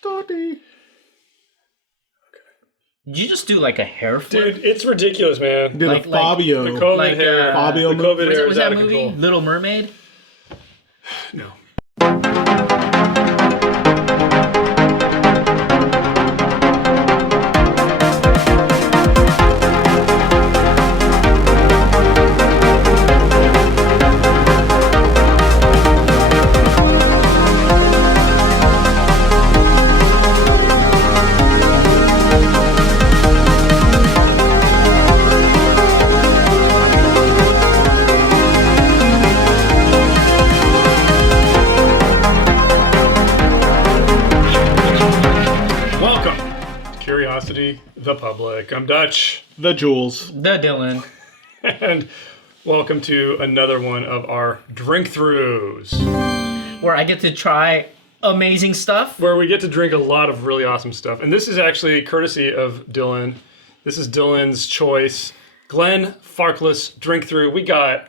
Did you just do like a hair flip? Dude, it's ridiculous, man. Did a Fabio. The COVID hair. Fabio the COVID hair was is that out of movie? control. Little Mermaid? No. The public. I'm Dutch. The Jules. The Dylan. And welcome to another one of our Drinkthroughs. Where I get to try amazing stuff. Where we get to drink a lot of really awesome stuff. And this is actually courtesy of Dylan. This is Dylan's choice. Glenfarclas Drinkthrough. We got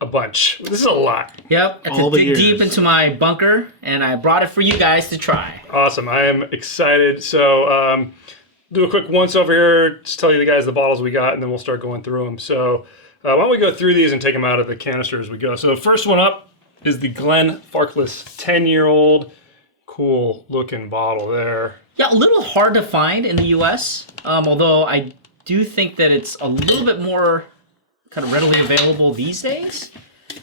a bunch. This is a lot. Yep. I had to dig deep into my bunker, and I brought it for you guys to try. Awesome. I am excited. So, do a quick once over here, just tell you the guys the bottles we got, and then we'll start going through them. So why don't we go through these and take them out of the canister as we go. So first one up is the Glenfarclas 10-year-old. Cool looking bottle there. Yeah, a little hard to find in the US, although I do think that it's a little bit more kind of readily available these days.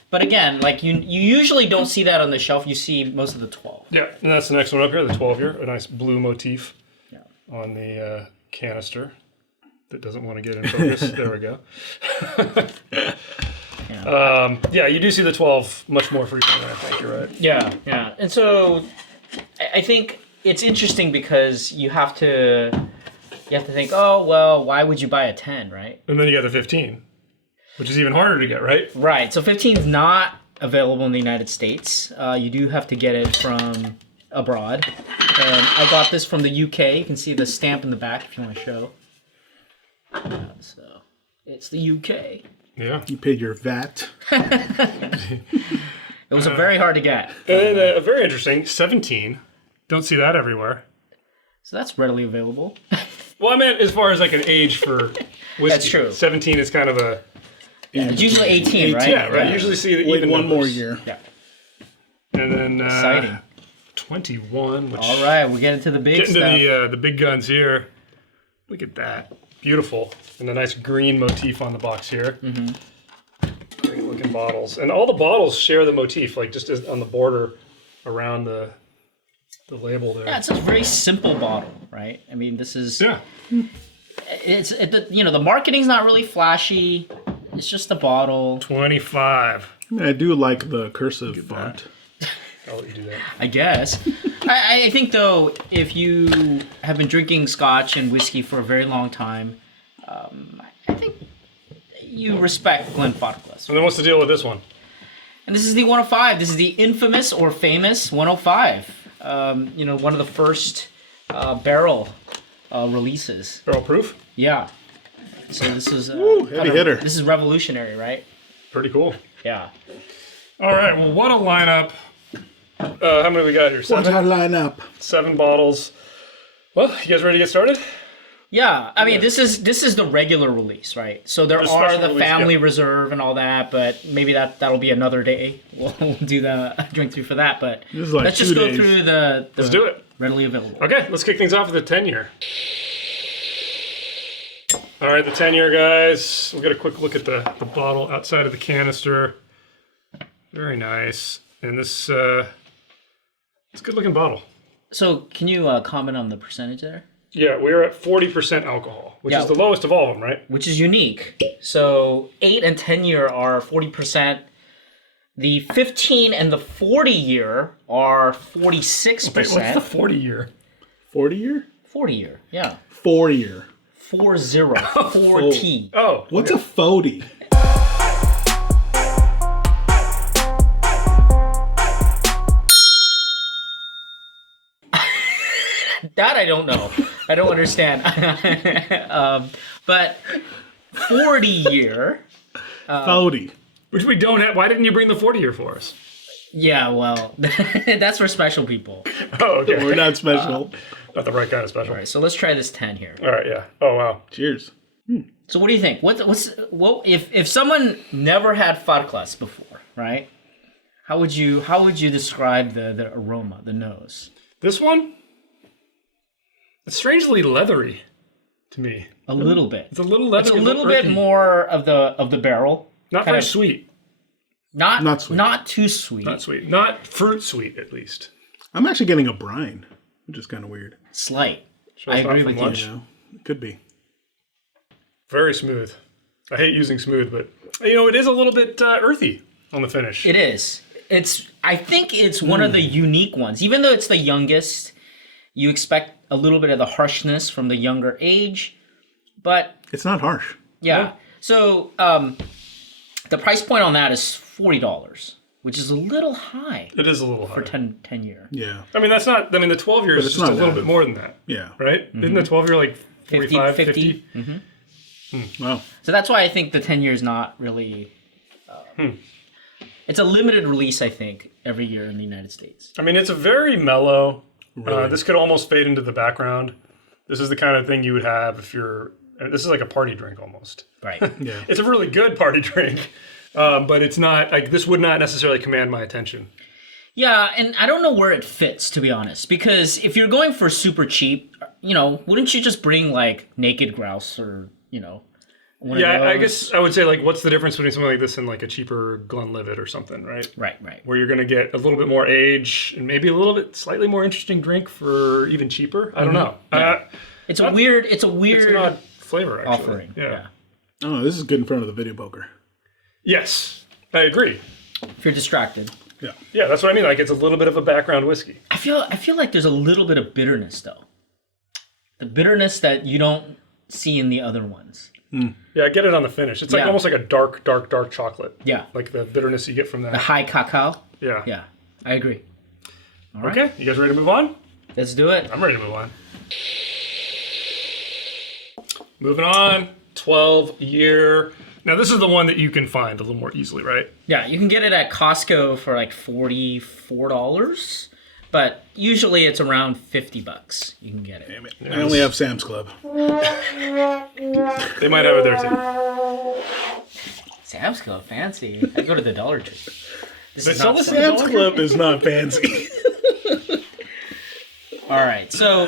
But again, like you usually don't see that on the shelf. You see most of the 12. Yeah, and that's the next one up here, the 12-year, a nice blue motif. On the canister that doesn't want to get in focus. There we go. Yeah, you do see the 12 much more frequently, I think. You're right. Yeah. And so I think it's interesting because you have to think, oh, well, why would you buy a 10, right? And then you got the 15, which is even harder to get, right? Right. So 15 is not available in the United States. You do have to get it from abroad. And I got this from the UK. You can see the stamp in the back if you want to show. So it's the UK. Yeah. You paid your VAT. It was very hard to get. And then very interesting, 17. Don't see that everywhere. So that's readily available. Well, I meant as far as like an age for whiskey. That's true. 17 is kind of a... Yeah, it's usually 18, right? Yeah, right. Usually see the even one numbers. more year. Yeah. And then... Exciting. 21. Which all right, we're getting to the big stuff. Getting to the big guns here. Look at that. Beautiful. And a nice green motif on the box here. Mm-hmm. Great looking bottles. And all the bottles share the motif, like just on the border around the label there. Yeah, it's a very simple bottle, right? I mean, this is... Yeah. The marketing's not really flashy. It's just a bottle. 25. I do like the cursive font. I'll let you do that. I guess. I think, though, if you have been drinking scotch and whiskey for a very long time, I think you respect Glenfarclas. And then what's the deal with this one? And this is the 105. This is the infamous or famous 105. One of the first barrel releases. Barrel proof? Yeah. So this is heavy hitter. This is revolutionary, right? Pretty cool. Yeah. All right. Well, what a lineup. How many we got here? What a lineup. 7 bottles. Well, you guys ready to get started? Yeah, I mean, this is the regular release, right? So there are the family reserve and all that, but maybe that'll be another day. We'll do the drink through for that, but like let's just go through the let's do it. Readily available. Okay, let's kick things off with the 10-year. All right, the 10-year, guys. We'll get a quick look at the bottle outside of the canister. Very nice. And this it's a good-looking bottle. So can you comment on the percentage there? Yeah, we're at 40% alcohol, which is the lowest of all of them, right? Which is unique. So 8 and 10-year are 40%. The 15 and the 40-year are 46%. Wait, what's the 40-year? 40-year? 40-year, yeah. 4-year. 40. 40. Oh. What's a 40? That I don't know. I don't understand. But 40-year. 40. Which we don't have. Why didn't you bring the 40-year for us? Yeah, well, that's for special people. Oh, okay. We're not special. Not the right kind of special. All right, so let's try this 10 here. All right, yeah. Oh, wow. Cheers. So what do you think? What if someone never had Farclas before, right? How would you describe the aroma, the nose? This one, it's strangely leathery to me. A little bit. It's a little leathery. It's a little bit more of the barrel. Not very sweet. Not sweet. Not too sweet. Not sweet. Not fruit sweet, at least. I'm actually getting a brine, which is kind of weird. Slight. Sure I it's not agree from with lunch. you. You know, it could be. Very smooth. I hate using smooth, but it is a little bit earthy on the finish. It is. I think it's one of the unique ones. Even though it's the youngest, you expect a little bit of the harshness from the younger age, but It's not harsh. yeah. Yeah. So the price point on that is $40, which is a little high It is a little high. for 10 year. Yeah. I mean, that's not. I mean, the 12 years But is it's just a not little bad. bit more than that, Yeah. right? Isn't the 12 year like 45, 50? Wow. So that's why I think the 10 year is not really. It's a limited release, I think, every year in the United States. I mean, it's a very mellow. Really? This could almost fade into the background. This is the kind of thing you would have if you're. This is like a party drink almost. Right. Yeah. It's a really good party drink, but it's not like this would not necessarily command my attention. Yeah, and I don't know where it fits, to be honest, because if you're going for super cheap, wouldn't you just bring like Naked Grouse or one Yeah, of those? I guess I would say like, what's the difference between something like this and like a cheaper Glenlivet or something, right? Right. Where you're going to get a little bit more age and maybe a little bit slightly more interesting drink for even cheaper. I don't know. It's a weird. It's an odd flavor, actually. offering. Yeah. Oh, this is good in front of the video poker. Yes, I agree. If you're distracted, Yeah. Yeah, that's what I mean. Like it's a little bit of a background whiskey. I feel like there's a little bit of bitterness though. The bitterness that you don't see in the other ones. Yeah, I get it on the finish. It's like Yeah. almost like a dark chocolate. Yeah. Like the bitterness you get from The that. high cacao. Yeah. Yeah, I agree. All right, Okay, you guys ready to move on? let's do it. I'm ready to move on. Moving on, 12-year. Now, this is the one that you can find a little more easily, right? Yeah, you can get it at Costco for like $44, but usually it's around $50. You can get it. Damn it. I only have Sam's Club. They might have it there, too. Sam's Club, fancy. I go to the Dollar Tree. This They is sell not this Sam's at Sam's Club is not fancy. All right, so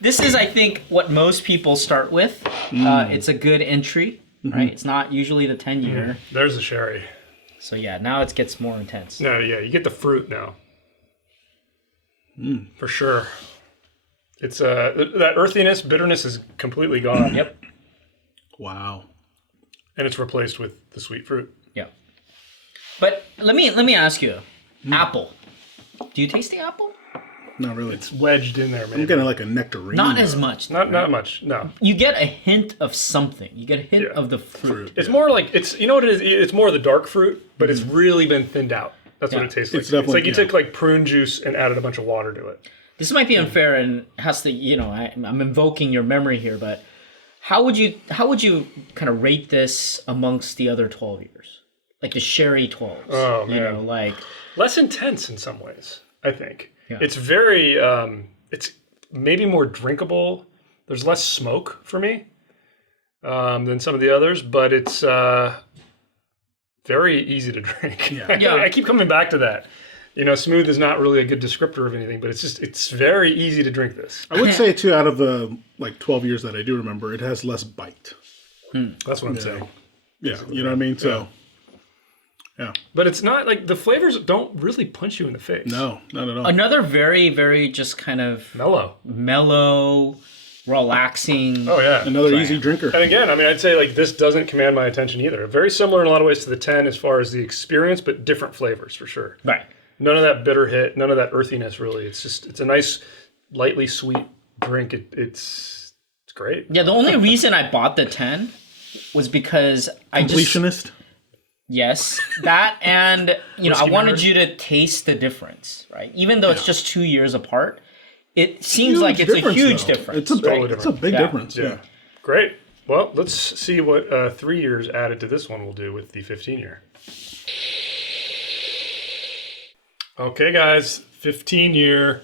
this is, I think, what most people start with. It's a good entry, right? It's not usually the 10-year. There's the sherry. So yeah, now it gets more intense. No, yeah, you get the fruit now. For sure. It's that earthiness, bitterness is completely gone. Yep. Wow. And it's replaced with the sweet fruit. Yep. But let me ask you, apple. Do you taste the apple? Not really. It's wedged in there, I'm maybe. getting like a nectarine. Not as much. Not much, no. You get a hint of something. You get a hint Yeah. of the fruit. It's more like, you know what it is? It's more of the dark fruit, but it's really been thinned out. That's what Yeah. it tastes like. It's It's like definitely- you took like prune juice and added a bunch of water to it. This might be unfair and has to, I'm invoking your memory here, but how would you kind of rate this amongst the other 12 years? Like the sherry 12s. Oh, You man. know, like Less intense in some ways, I think. Yeah. It's very, it's maybe more drinkable. There's less smoke for me than some of the others, but it's very easy to drink. Yeah. I keep coming back to that. Smooth is not really a good descriptor of anything, but it's very easy to drink this. I would say too, out of the 12 years that I do remember, it has less bite. That's what I'm saying. Yeah, you know what I mean? So, yeah. But it's not like the flavors don't really punch you in the face. No, not at all. another very, very just kind of Mellow. mellow, relaxing. Oh, yeah. Another easy drinker. And again, I mean, I'd say like this doesn't command my attention either. Very similar in a lot of ways to the 10 as far as the experience, but different flavors for sure. Right. None of that bitter hit, none of that earthiness really. It's a nice, lightly sweet drink. It's great. Yeah, the only reason I bought the 10 was because Completionist. Yes, that and I Whiskey wanted nerd. you to taste the difference, right? Even though it's just 2 years apart, it seems Huge like it's a difference, huge though. difference. It's a right? it's a big Yeah. difference. Yeah. Great. Well, let's see what 3 years added to this one will do with the 15-year. Okay, guys, 15-year.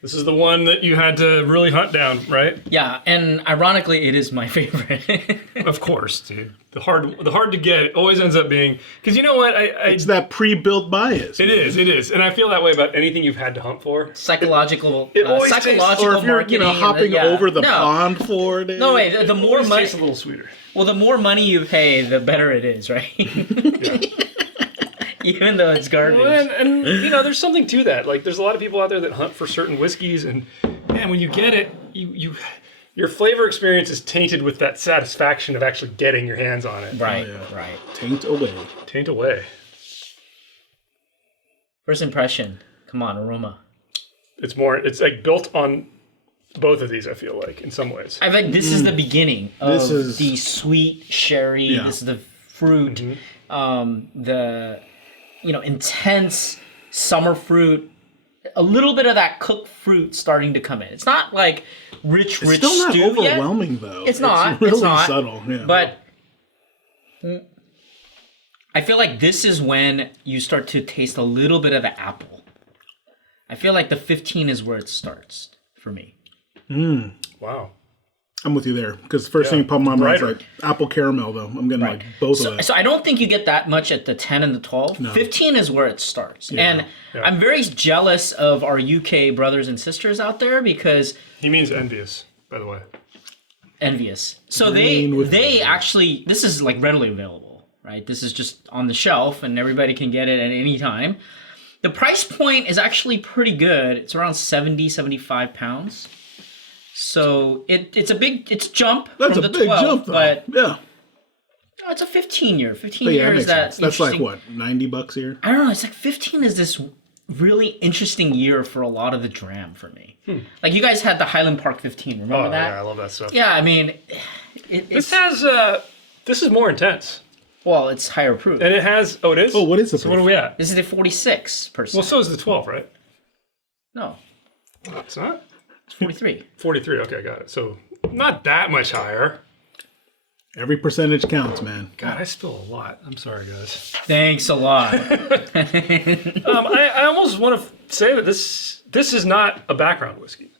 This is the one that you had to really hunt down, right? Yeah, and ironically, it is my favorite. Of course, dude. The hard to get always ends up being, because you know what? It's that pre-built bias. It is, and I feel that way about anything you've had to hunt for. Psychological, It always tastes- psychological Or if you're, marketing. hopping over the pond for it. No, wait. The more Always money, tastes a little sweeter. well, the more money you pay, the better it is, right? Yeah. Even though it's garbage. Well, and there's something to that. Like, there's a lot of people out there that hunt for certain whiskeys, and man, when you get it, your flavor experience is tainted with that satisfaction of actually getting your hands on it. Right, Oh, yeah. right. Taint away. Taint away. First impression. Come on, aroma. It's like built on both of these, I feel like, in some ways. I think this is the beginning of This is- the sweet sherry. Yeah. This is the fruit. The intense summer fruit. A little bit of that cooked fruit starting to come in. It's not like rich It's still not stew overwhelming, yet. though. It's not. Really It's not. subtle. Yeah. But I feel like this is when you start to taste a little bit of the apple. I feel like the 15 is where it starts for me. Wow. I'm with you there, because the first thing that popped in my mind is Brighter. like apple caramel, though. I'm getting like both of that. So I don't think you get that much at the 10 and the 12. 15 is where it starts. And I'm very jealous of our UK brothers and sisters out there because He means envious, by the way. envious. So Green with they envy. actually, this is like readily available, right? This is just on the shelf and everybody can get it at any time. The price point is actually pretty good. It's around 70, 75 pounds. So it's a jump That's from a the big 12, jump, though. but Yeah. it's a 15 year. 15 But yeah, that years makes that sense. That's like, interesting- what, $90 here? I don't know. It's like 15 is this really interesting year for a lot of the dram for me. Like you guys had the Highland Park 15. Remember Oh, that? yeah, I love that stuff. Yeah, I mean, it's This is more intense. well, it's higher proof. And it has, it is? Oh, what is the So what are we at? This is a 46%. Well, so is the 12, right? No, It's not? it's 43. 43, okay, got it. So not that much higher. Every percentage counts, man. God, I spill a lot. I'm sorry, guys. Thanks a lot. I almost want to say that this is not a background whiskey.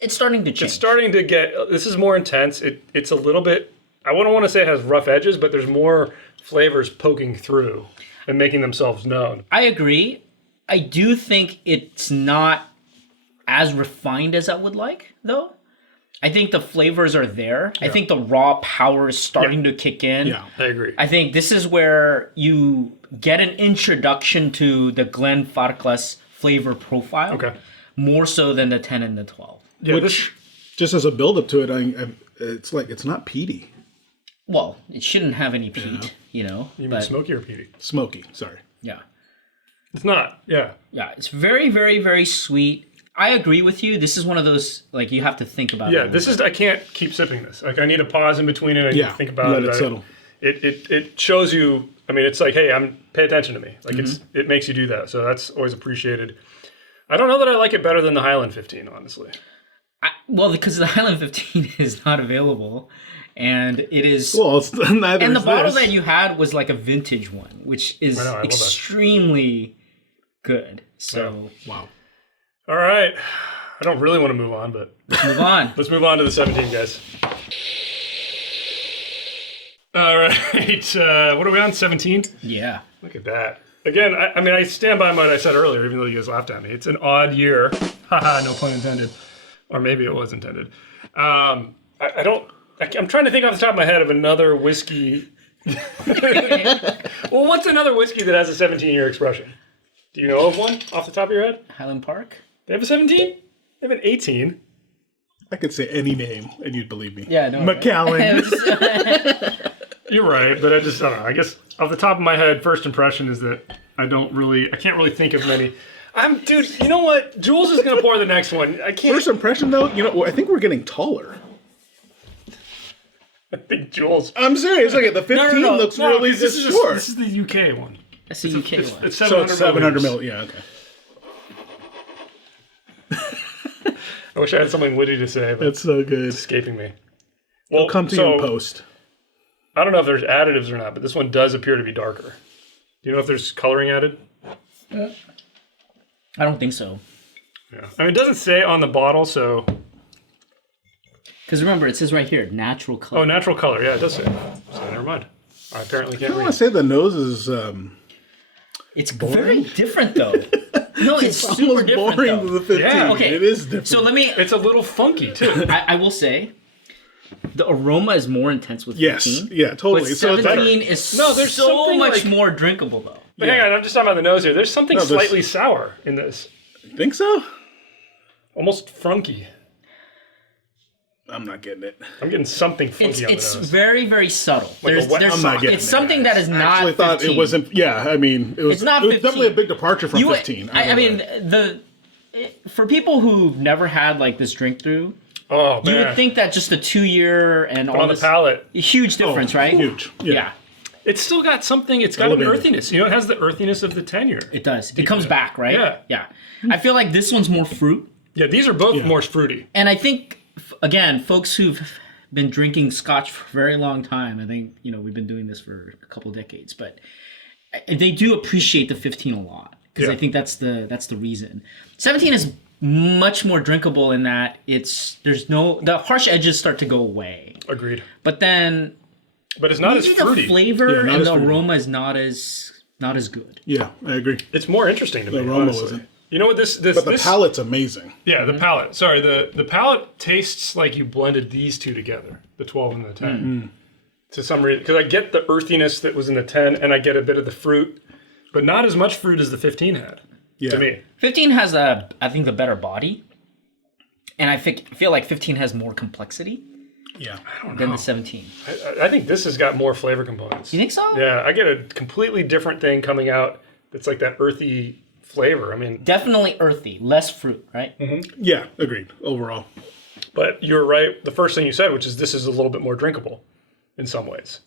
It's starting to change. It's starting to get, this is more intense. It's a little bit, I wouldn't want to say it has rough edges, but there's more flavors poking through and making themselves known. I agree. I do think it's not as refined as I would like, though. I think the flavors are there. I think the raw power is starting to kick in. Yeah. I agree. I think this is where you get an introduction to the Glenfarclas flavor profile. Okay. More so than the 10 and the 12. Yeah, Which, just as a build-up to it, it's like, it's not peaty. Well, it shouldn't have any peat, you mean but smoky or peaty? Smoky, sorry. yeah. It's not, yeah. Yeah, it's very, very, very sweet. I agree with you. This is one of those, like, you have to think about Yeah, it. this is, I can't keep sipping this. Like, I need a pause in between it. I need Yeah, to think about let it. it settle. It shows you, I mean, it's like, hey, pay attention to me. Like, it makes you do that. So that's always appreciated. I don't know that I like it better than the Highland 15, honestly. Well, because the Highland 15 is not available, and it is... Well, it's neither and the is bottle this. that you had was like a vintage one, which is I know, I love that. extremely good. So, Wow. All right. I don't really want to move on, but move on. let's move on to the 17, guys. All right. What are we on? 17? Yeah. Look at that. Again, I mean, I stand by what I said earlier, even though you guys laughed at me. It's an odd year. Haha, no pun intended. Or maybe it was intended. I'm trying to think off the top of my head of another whiskey. Well, what's another whiskey that has a 17-year expression? Do you know of one off the top of your head? Highland Park? They have a 17? They have an 18. I could say any name, and you'd believe me. Yeah, no. McAllen. You're right, but I don't know. I guess off the top of my head, first impression is that I can't really think of many. Dude, you know what? Jules is going to pour the next one. I can't. First impression, though, I think we're getting taller. I think Jules. I'm serious. Look at the 15 no. looks No, really this just is short. this is the UK one. That's the UK one. It's So 700 it's 700 milliliters. mil. Yeah, okay. I wish I had something witty to say, but That's so good. it's escaping me. Well, Come to you in post. I don't know if there's additives or not, but this one does appear to be darker. Do you know if there's coloring added? I don't think so. Yeah. I mean, it doesn't say on the bottle, so... Because remember, it says right here, natural color. Oh, natural color. Yeah, it does say. So never mind. I apparently can't I want read. to say the nose is It's very different, though. No, it's super almost different, boring though. to the 15. Yeah, okay. It is different. So let me... It's a little funky, too. I will say, the aroma is more intense with 15. Yes, yeah, totally. But So it's 17 is No, there's so something much like- more drinkable, though. But hang on, I'm just talking about the nose here. There's something No, there's- slightly sour in this. Think so? Almost funky. I'm not getting it. I'm getting something funky on the It's nose. very, very subtle. Like a wet I'm not getting it's it, something guys. that is I not actually thought 15. it wasn't. Yeah, I mean, it was. It's not It was 15. definitely a big departure from You- 15. I mean, for people who've never had like this drink through, Oh, man. you would think that just a 2-year and all on the this palate. huge difference, right? Huge. Yeah, It's still got something. It's got an Elevated. earthiness. You know, it has the earthiness of the 10-year. it does. It comes back, right? Yeah. yeah. I feel like this one's more fruit, Yeah, these are both more fruity. and I think again, folks who've been drinking scotch for a very long time. I think we've been doing this for a couple decades, but they do appreciate the 15 a lot because I think that's the reason. 17 is much more drinkable in that the harsh edges start to go away, Agreed. but then But it's not as maybe fruity. the flavor not and as the fruity. aroma is not as good. Yeah, I agree. It's more interesting to me, The aroma honestly. wasn't. You know what this But the palate's amazing. Yeah, the palate. Sorry, the palate tastes like you blended these two together, the 12 and the 10. To some reason, because I get the earthiness that was in the 10, and I get a bit of the fruit, but not as much fruit as the 15 had. Yeah. To me, 15 has I think the better body, and I feel like 15 has more complexity Yeah. than the 17. I think this has got more flavor components. You think so? Yeah, I get a completely different thing coming out that's like that earthy flavor. I mean, Definitely earthy, less fruit, right? Yeah, agreed. Overall. but you're right. The first thing you said, which is this is a little bit more drinkable in some ways.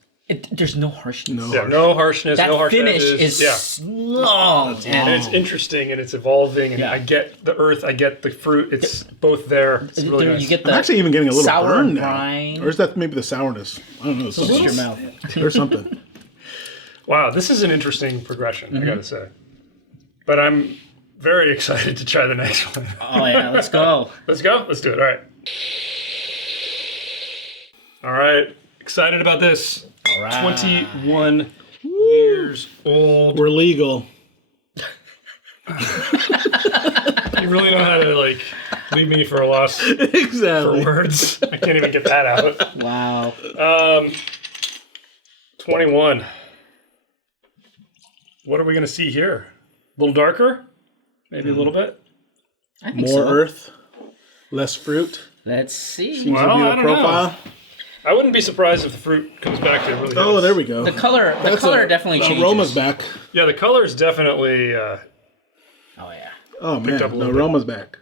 There's no harshness. No. Yeah, no harshness, That no harsh finish edges. is long. And it's interesting and it's evolving, and Yeah. I get the earth, I get the fruit. It's both there. It's really nice. You get the I'm actually even getting a little sour burn now. brine. Or is that maybe the sourness? I don't know. It's your mouth. Or something. Wow, this is an interesting progression, I gotta say. But I'm very excited to try the next one. Oh yeah, let's go. Let's go. Let's do it. All right. All right. Excited about this. All right. 21 years old. We're legal. You really know how to like leave me for a loss for Exactly. words. I can't even get that out. Wow. 21. What are we going to see here? A little darker? Maybe a little bit? I think More so. earth, less fruit. Let's see. Seems Well, to be I the don't know. profile. I wouldn't be surprised if the fruit comes back to really Oh, nice. there we go. The color definitely the changes. aroma's back. Yeah, the color is definitely... Oh yeah. Oh man, up a the little bit. aroma's back.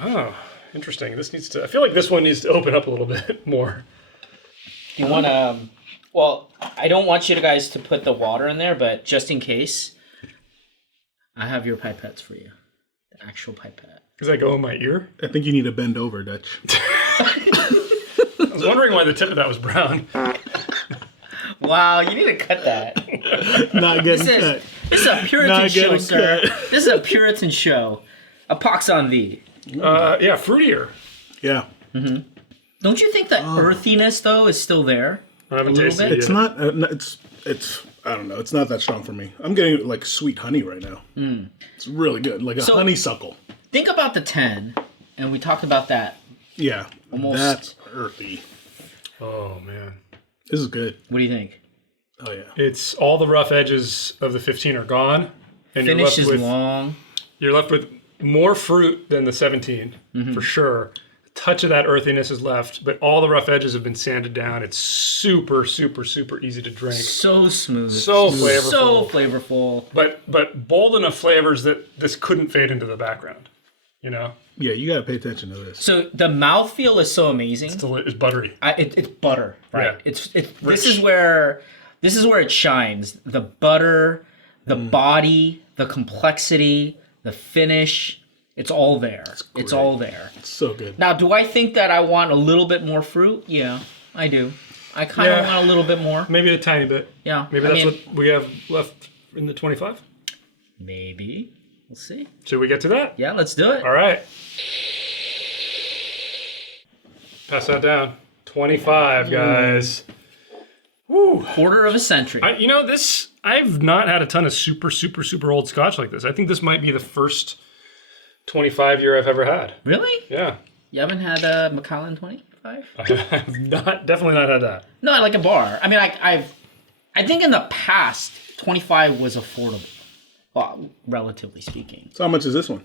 oh, interesting. This needs to... I feel like this one needs to open up a little bit more. You want to? Well, I don't want you guys to put the water in there, but just in case, I have your pipettes for you. The actual pipette. Does that go in my ear? I think you need to bend over, Dutch. I was wondering why the tip of that was brown. Wow, you need to cut that. Not getting This cut. is a Puritan Not show, getting sir. cut. This is a Puritan show. A pox on thee. Yeah, fruitier. Yeah. Don't you think the earthiness though is still there? I haven't A little tasted bit? it It's yet. not. It's. I don't know. It's not that strong for me. I'm getting like sweet honey right now. It's really good, like a So- honeysuckle. Think about the 10, and we talked about that. Yeah, Almost. that's earthy. Oh, man. This is good. What do you think? Oh yeah. It's all the rough edges of the 15 are gone. And Finish is with long. You're left with more fruit than the 17, for sure. A touch of that earthiness is left, but all the rough edges have been sanded down. It's super, super, super easy to drink. So smooth. So flavorful. So flavorful. But bold enough flavors that this couldn't fade into the background. You know? Yeah, you gotta pay attention to this. So the mouthfeel is so amazing. It's buttery. It's butter, right? Yeah. It's this is where it shines. The butter, the body, the complexity, the finish. It's all there. It's all there. It's so good. Now, do I think that I want a little bit more fruit? Yeah, I do. I kind of Yeah. want a little bit more. Maybe a tiny bit. Yeah. Maybe I that's mean, what we have left in the 25? Maybe. We'll see. Should we get to that? Yeah, let's do it. All right. Pass that down. 25, guys. Woo. Quarter of a century. I've not had a ton of super, super, super old scotch like this. I think this might be the first 25 year I've ever had. Really? Yeah. You haven't had a Macallan 25? I've definitely not had that. No, like a bar. I mean, I think in the past, 25 was affordable. Well, relatively speaking. So how much is this one?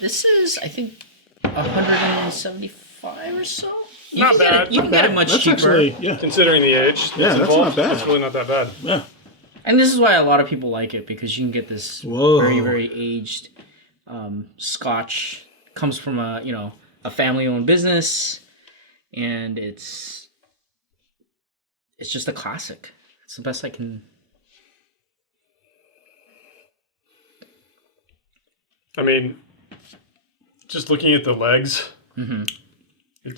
This is, I think, 175 or so. Not bad. You can get it much That's cheaper. actually, yeah. Considering the age. Yeah, that's involved, not bad. That's really not that bad. Yeah. And this is why a lot of people like it, because you can get this Whoa. very, very aged scotch. Comes from a family-owned business, and it's just a classic. It's the best I can. I mean, just looking at the legs,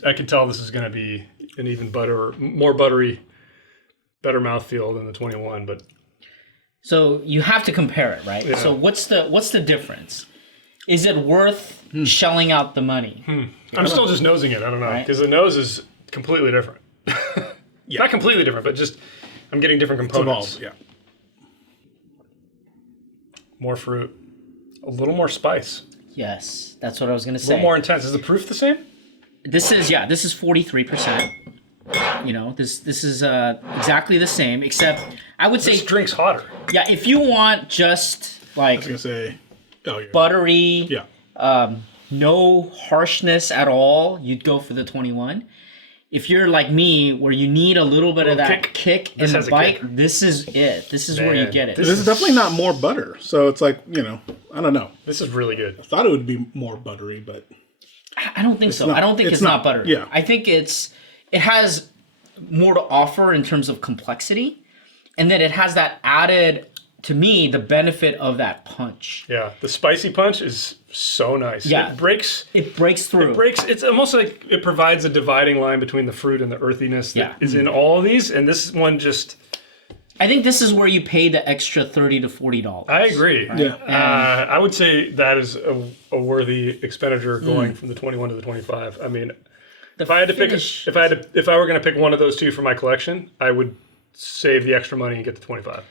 I can tell this is going to be an even more buttery, better mouthfeel than the 21. But So you have to compare it, right? Yeah. So what's the difference? Is it worth shelling out the money? I'm still just nosing it. I don't know, Right. because the nose is completely different. Yeah. Not completely different, but just I'm getting different components. Evolved, yeah. More fruit, a little more spice, Yes, that's what I was gonna a little say. more intense. Is the proof the same? This is 43%. This is exactly the same, except I would say This drink's hotter. yeah. If you want just like I was gonna say, oh yeah. buttery, Yeah. no harshness at all, you'd go for the 21. If you're like me, where you need a little bit of that kick in has the a bite, kick. this is it. This is where you Man, get it. This is definitely not more butter, so it's like, I don't know. This is really good. I thought it would be more buttery, but I don't think so. not- I don't think it's it's not not, buttery. yeah. I think it has more to offer in terms of complexity, and then it has that added, to me, the benefit of that punch. Yeah, the spicy punch is so nice. Yeah. It breaks. It breaks through. It's almost like it provides a dividing line between the fruit and the earthiness that Yeah. is in all of these, and this one just. I think this is where you pay the extra $30 to $40. I agree. Yeah. I would say that is a worthy expenditure going from the 21 to the 25. I mean, if I had to finish- pick, if I were going to pick one of those two for my collection, I would save the extra money and get the 25.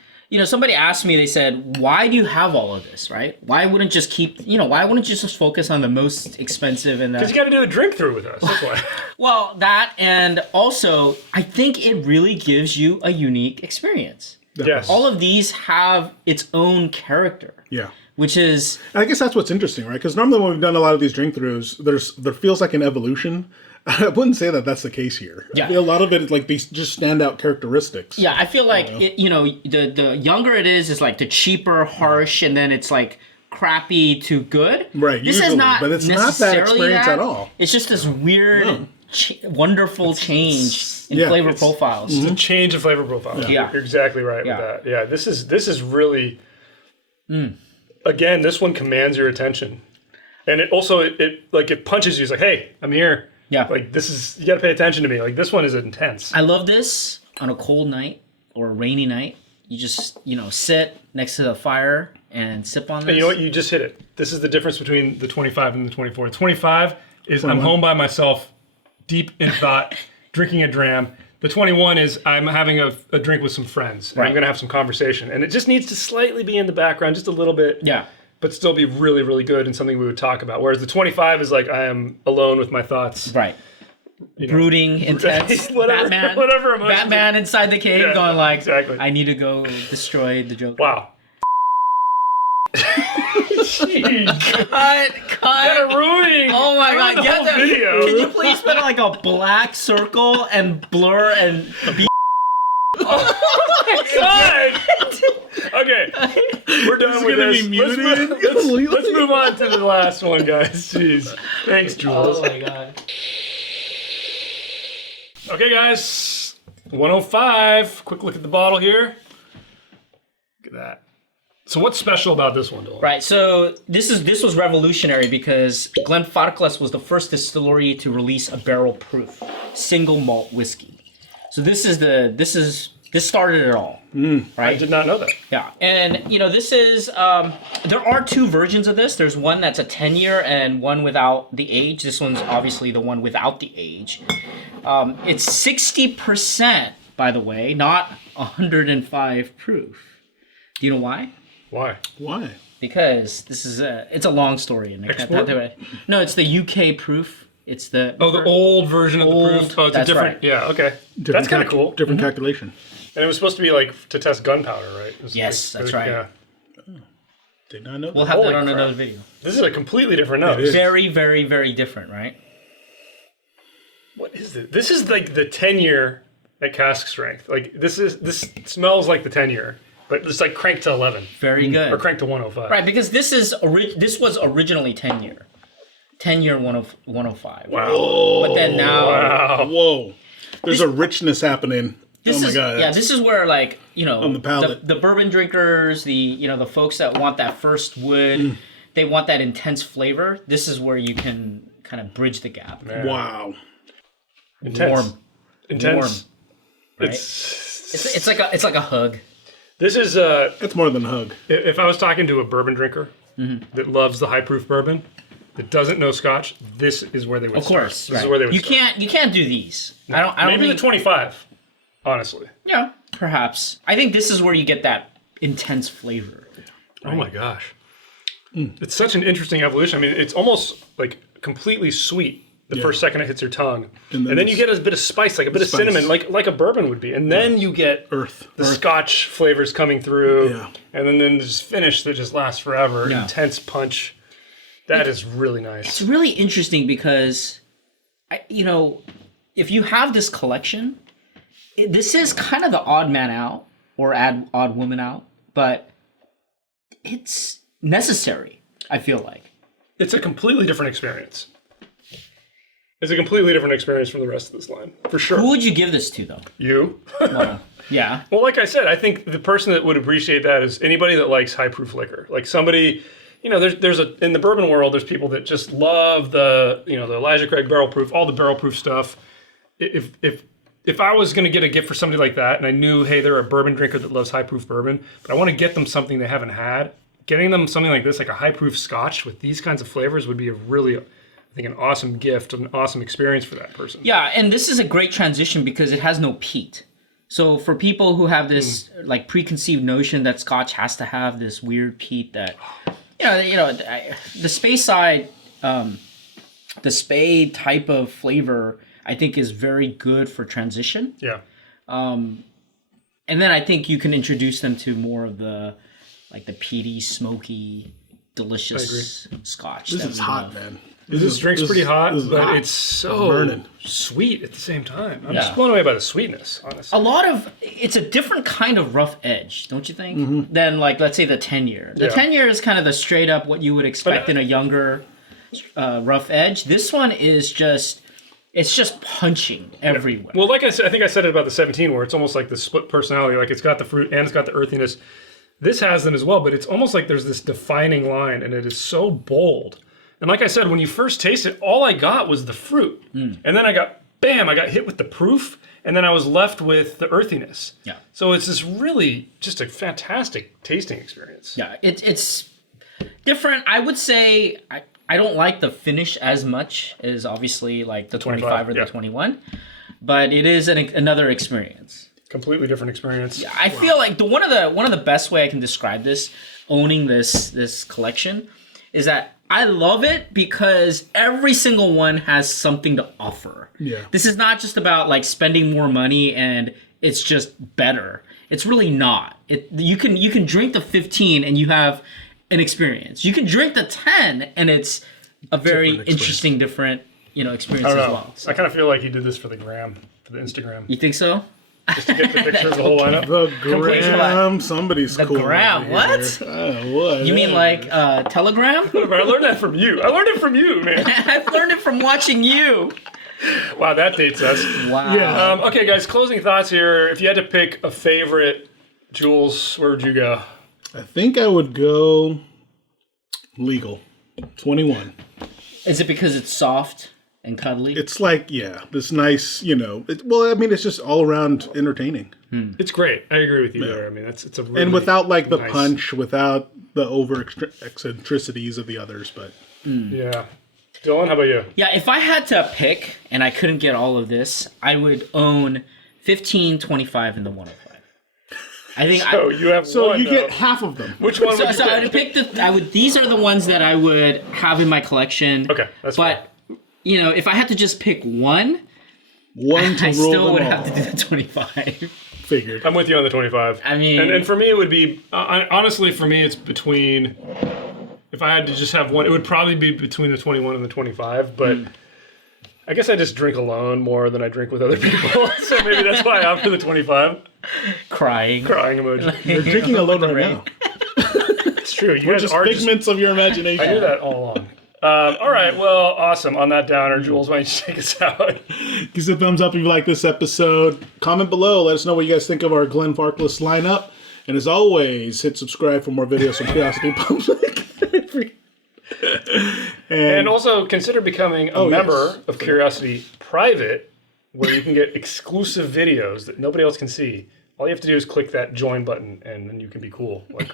Somebody asked me, they said, why do you have all of this, right? Why wouldn't just why wouldn't you just focus on the most expensive and Because you got to do a drink through with us. That's why. Well, that, and also, I think it really gives you a unique experience. Yes. All of these have its own character, yeah. which is, And I guess that's what's interesting, right? Because normally when we've done a lot of these drink throughs, there feels like an evolution. I wouldn't say that that's the case here. Yeah. I feel a lot of it is like these just standout characteristics. yeah, I feel like, the younger it is like the cheaper, harsh, and then it's like crappy to good. Right, This is usually, not but it's not that necessarily experience that. at all. It's just this weird, No. wonderful change in yeah, flavor it's- profiles. It's a change of flavor profile. Yeah. You're exactly right Yeah. with that. Yeah, this is really. Again, this one commands your attention, and it also it punches you. It's like, hey, I'm here. Yeah. Like this is, you got to pay attention to me. Like this one is intense. I love this on a cold night or a rainy night. You just, sit next to the fire and sip on this. And you know what? You just hit it. This is the difference between the 25 and the 24. The 25 is I'm home by myself, deep in thought, drinking a dram. The 21 is I'm having a drink with some friends. And I'm Right. going to have some conversation. And it just needs to slightly be in the background, just a little bit. Yeah. But still be really, really good and something we would talk about. Whereas the 25 is like I am alone with my thoughts. Right. Brooding, intense. Whatever- Batman. whatever emotions- Batman inside the cave Yeah, going like, exactly. I need to go destroy the Joker. Wow. Jeez. Cut. Ruining. Oh my god, the get whole the video. Can you please put like a black circle and blur and be God. Okay, we're done with gonna this. be Let's muted. let's move on to the last one, guys. Jeez. Thanks, Jules. Oh my god. Okay, guys. 105. Quick look at the bottle here. Look at that. So what's special about this one, Dylan? Right, so this was revolutionary because Glenfarclas was the first distillery to release a barrel proof single malt whiskey. So this is This started it all, I right? did not know that. Yeah, and this is there are two versions of this. There's one that's a 10-year and one without the age. This one's obviously the one without the age. It's 60%, by the way, not 105 proof. Do you know why? Why? Why? Because this is it's a long story. And no, it's the UK proof. It's the the old version of the proof. Oh, it's a different. Right. Yeah, okay. That's kind of cool. Different calculation. And it was supposed to be like to test gunpowder, right? Yes, that's right. Yeah. Did not know. We'll That. have Holy that on crap. another video. This is a completely different nose. It is. Very, very, very different, right? What is this? This is like the 10-year at cask strength. Like this smells like the 10-year, but it's like cranked to 11 Very good. or cranked to 105. Right, because this was originally 10-year. 10-year 105. Wow. But then now Wow. Whoa. There's a richness happening. this Oh my is god. yeah, this is where like, On the palate. the bourbon drinkers, the the folks that want that first wood, they want that intense flavor. This is where you can kind of bridge the gap. Man. Wow. Intense. Warm. Intense. Warm, right? It's It's like a hug. This is That's more than a hug. if I was talking to a bourbon drinker that loves the high proof bourbon, that doesn't know Scotch, this is where they would Of course. start. This Right. is where they would you start. can't do these. I don't Maybe think the 25, honestly. Yeah, perhaps. I think this is where you get that intense flavor. Oh my gosh. It's such an interesting evolution. I mean, it's almost like completely sweet the first second it hits your tongue. And then you get a bit of spice, like a bit of cinnamon, like a bourbon would be. And then you get Earth. the Scotch flavors coming through. Yeah. And then this finish that just lasts forever. Yeah. Intense punch. That is really nice. It's really interesting because, if you have this collection, this is kind of the odd man out or odd woman out, but it's necessary, I feel like. It's a completely different experience. It's a completely different experience from the rest of this line, for sure. Who would you give this to, though? You? Well, yeah. Well, like I said, I think the person that would appreciate that is anybody that likes high proof liquor. Like somebody, there's in the bourbon world, there's people that just love the Elijah Craig barrel proof, all the barrel proof stuff. If I was going to get a gift for somebody like that, and I knew, hey, they're a bourbon drinker that loves high proof bourbon, but I want to get them something they haven't had, getting them something like this, like a high proof Scotch with these kinds of flavors, would be a really, I think, an awesome gift, an awesome experience for that person. Yeah, and this is a great transition because it has no peat. So for people who have this like preconceived notion that Scotch has to have this weird peat that, the space side, the spade type of flavor, I think is very good for transition. Yeah. And then I think you can introduce them to more of the peaty, smoky, delicious Scotch. This that is we hot, love. man. This drink's pretty hot, this is but hot. it's so burning. sweet at the same time. I'm Yeah. just blown away by the sweetness, honestly. It's a different kind of rough edge, don't you think? Than let's say the 10-year. The Yeah. 10-year is kind of the straight up what you would expect in a younger rough edge. This one is it's just punching everywhere. Well, like I said, I think I said it about the 17, where it's almost like the split personality. Like it's got the fruit and it's got the earthiness. This has them as well, but it's almost like there's this defining line, and it is so bold. And like I said, when you first taste it, all I got was the fruit. And then I got hit with the proof, and then I was left with the earthiness. Yeah. So it's this really just a fantastic tasting experience. Yeah, it's different. I would say I don't like the finish as much as obviously like the 25 or yeah. the 21, but it is another experience. Completely different experience. I feel like one of the best way I can describe this, owning this collection, is that I love it because every single one has something to offer. Yeah. This is not just about spending more money and it's just better. It's really not. You can drink the 15 and you have an experience. You can drink the 10 and it's a very interesting, different experience I as don't know. well. So, I kind of feel like he did this for the gram, for the Instagram. you think so? Just to get the picture of the whole lineup. The Complete gram. Somebody's The cool. gram, over what? here. What? You mean like Telegram? I learned that from you. I learned it from you, man. I've learned it from watching you. Wow, that dates us. Wow. Yeah. Okay, guys, closing thoughts here. If you had to pick a favorite, Jules, where would you go? I think I would go legal. 21. Is it because it's soft and cuddly. It's like, this nice, it's just all around entertaining. It's great. I agree with you there. I mean, it's a really And without like the nice... punch, without the over eccentricities of the others, but Yeah. Dylan, how about you? Yeah, if I had to pick and I couldn't get all of this, I would own 15, 25, and the 105. I think you have so one. you get half of them. Which one would you so I would pick these are the ones that I would have in my collection. Okay, that's fine. But if I had to just pick one To I rule still them would all. have to do the 25. Figured. I'm with you on the 25. I mean... And for me, it would be... honestly, for me, it's between... If I had to just have one, it would probably be between the 21 and the 25, but... I guess I just drink alone more than I drink with other people, so maybe that's why I opt for the 25. Crying emoji. You're drinking alone right now. It's true. You guys Just are figments of your imagination. I knew that all along. All right, well, awesome. On that downer, Jules, why don't you take us out? Give us a thumbs up if you like this episode. Comment below. Let us know what you guys think of our Glenfarclas lineup. And as always, hit subscribe for more videos from Curiosity Public. And also consider becoming a member of Curiosity Private, where you can get exclusive videos that nobody else can see. All you have to do is click that join button, and then you can be cool. Like,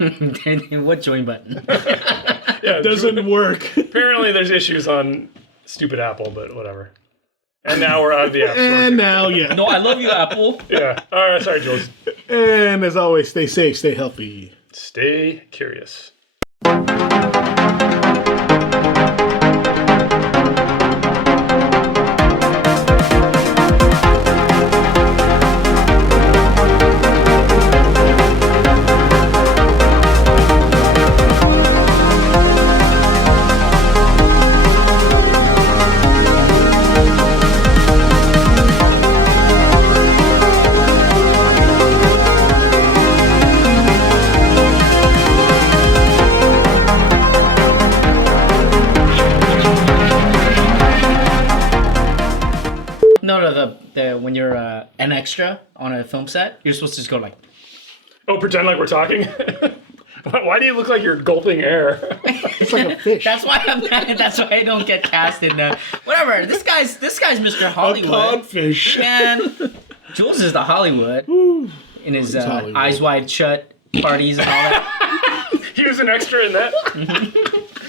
What join button? It doesn't work. Apparently, there's issues on stupid Apple, but whatever. And now we're out of the App Store. And now, No, I love you, Apple. Yeah. All right. Sorry, Jules. And as always, stay safe, stay healthy. Stay curious. When you're an extra on a film set, you're supposed to just go like... Oh, pretend like we're talking? Why do you look like you're gulping air? It's like a fish. That's why I don't get cast in whatever. This guy's Mr. Hollywood. A codfish. Man, Jules is the Hollywood in his Eyes Wide Shut parties and all that. He was an extra in that?